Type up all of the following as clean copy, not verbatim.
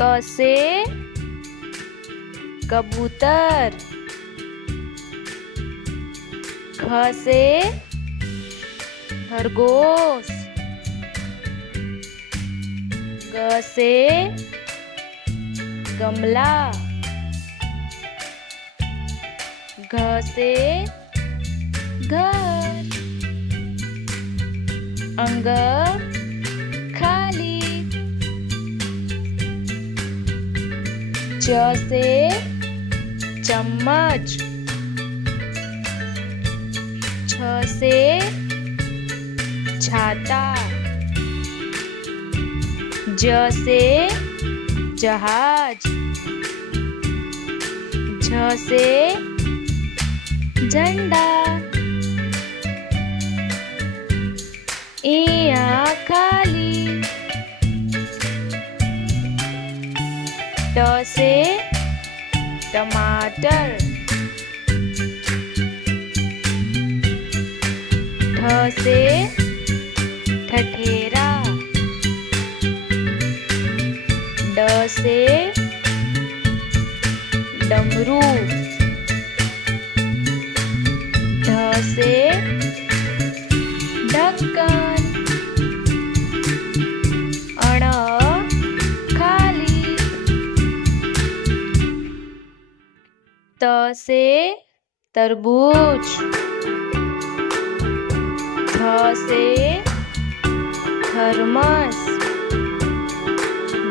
क से कबूतर, ख से खरगोश, ग से गमला, घ से घर, अंग खाली, च से चम्मच, छ से छाता, ज से जहाज, झ से झंडा, इया खाली, ट से टमाटर, ठ से ठठेरा, ड से डमरू, ढ से ढक्कन, अण खाली, त से तरबूज, थ से थर्मस,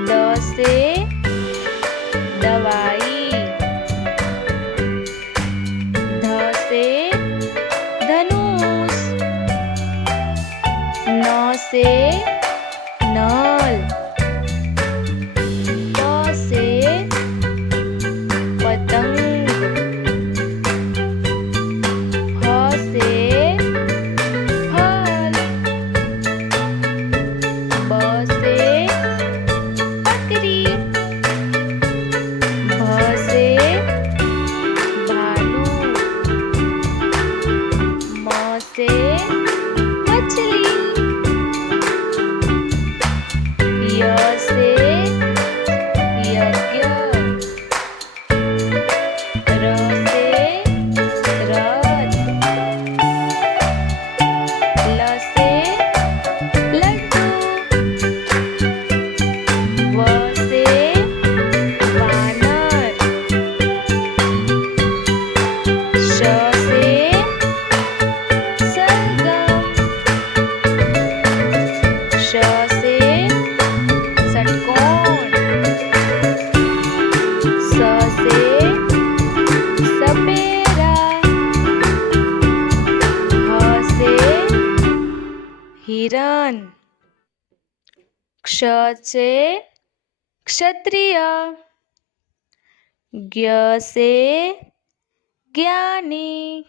द से दवाई, ध से धनुष, न से नल, प से पतंग, ह से फल, ब से बकरी, भ से भालू, म से मछली, य से यज्ञ, र से रथ, ल से लड्डू, व से वानर, श से सरगम, श से षटकोण, स से सपेरा, ह से हिरण, क्ष से क्षत्रिय, ज्ञ से ज्ञानी,